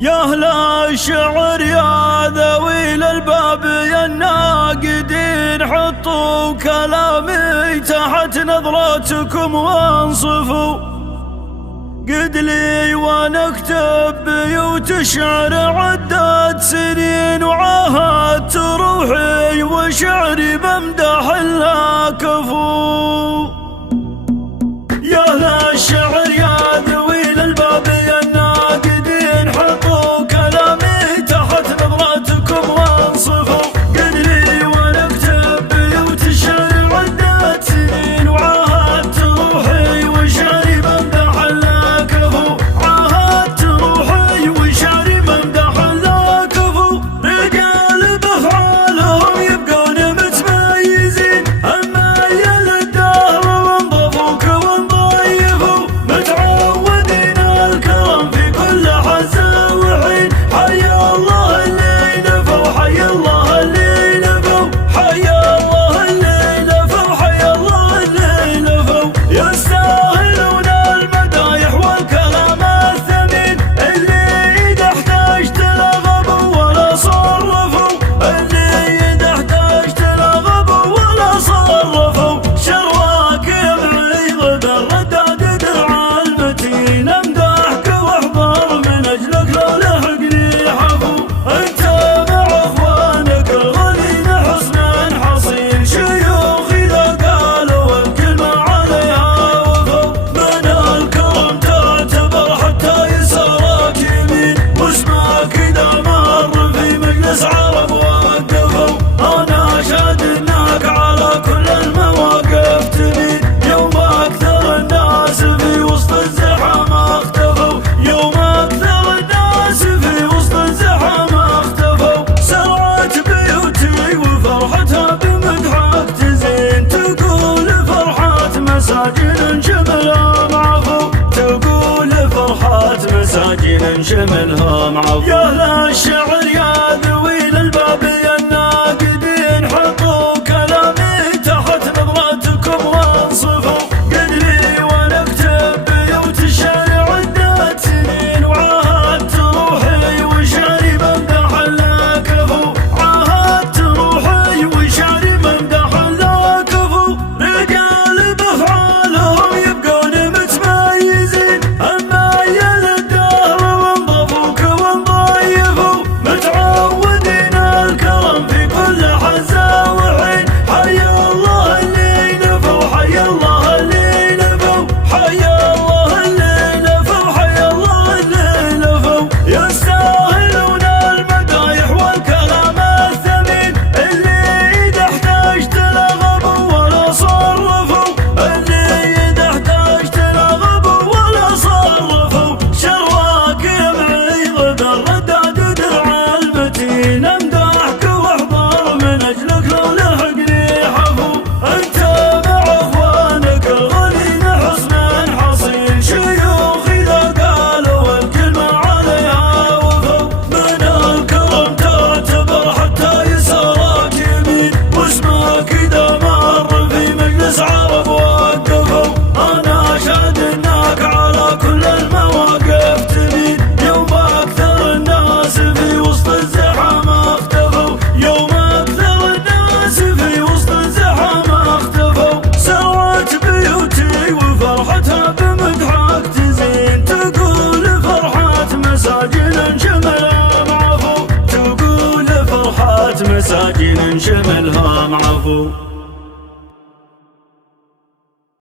يا أهل الشعر يا ذوي الألباب يا الناقدين، حطوا كلامي تحت نظراتكم وانصفوا. قد لي وانا اكتب بيوت الشعر عدت سنين، وعاهدت روحي وشعري بمدح لا كفو. يا أهل الشعر يا ذوي الألباب يا الناقدين، حطوا كلامي تحت نظراتكم وانصفوا. قد لي وانا اكتب بيوت الشعر عدت سنين، وعاهدت روحي وشعري بمدح لا كفو. عاهدت روحي وشعري بمدح لا كفو. رجال بافعالهم يبقون متميزين، اما يا الدهر وانضفوك وانضيفوا. متعودين الكرم في كل حزة وحين، حيا الله اللي نفوا حيا الله اللي نفوا. حيا الله اللي نفوا حيا الله اللي نفوا. يستاهلون المدايح والكلام الثمين، اللي إذا احتجت لغبوا ولا صرفوا. اللي إذا احتجت لغبوا ولا صرفوا. شرواك يا بعيض بالرداد درع المتين، امدحك واحضر من اجلك لو لحقني حفو. انت مع اخوانك الغنين حسن حصين، شيوخ اذا قالوا الكلمة عليها وفوا. من الكرم تعتبر حتى يسارك يمين، واسمك اذا مر في مجلس عرب وقفوا. انا اشهد انك على كل المواقف تبين، يوم اكثر الناس في وسط الزحام اختفوا. يوم اكثر الناس في وسط الزحام اختفوا. سرعت بيوتي وفرحتها بمدحك تزين، تقول فرحات مساجين شملهم عفو. تقول فرحات مساجين شملهم عفو. يا أهل الشعر يا ذوي الألباب يا الناقدين، حطوا كلامي تحت نظراتكم وانصفوا. قد لي وانا اكتب بيوت الشعر عدت سنين، وعاهدت روحي وشعري بمدح لا كفو. عاهدت روحي وشعري بمدح لا كفو. رجال بافعالهم يبقون متميزين، اما يا الدهر وانضفوك وانضيفوا. متعودين الكرم في كل حزة وحين، حيا الله اللي نفوا حيا الله اللي نفوا. حيا الله اللي نفوا حيا الله اللي نفوا. يستاهلون المدايح والكلام الثمين، اللي إذا احتجت لغبوا ولا صرفوا. اللي إذا احتجت لغبوا ولا صرفوا. شرواك يا بعيض بالرداد درع المتين، امدحك واحضر من اجلك لو لحقني حفو. انت مع اخوانك الغنين حسن حصين، شيوخ اذا قالوا الكلمة عليها وفوا. من الكرم تعتبر حتى يسارك يمين، واسمك اذا مر في مجلس عرب وقفوا. انا اشهد انك على كل المواقف تبين، يوم اكثر الناس في وسط الزحام اختفوا. يوم اكثر الناس في وسط الزحام اختفوا. سرعت بيوتي وفرحتها بمدحك تزين، تقول فرحات مساجين شملهم عفو. تقول فرحات مساجين شملهم عفو.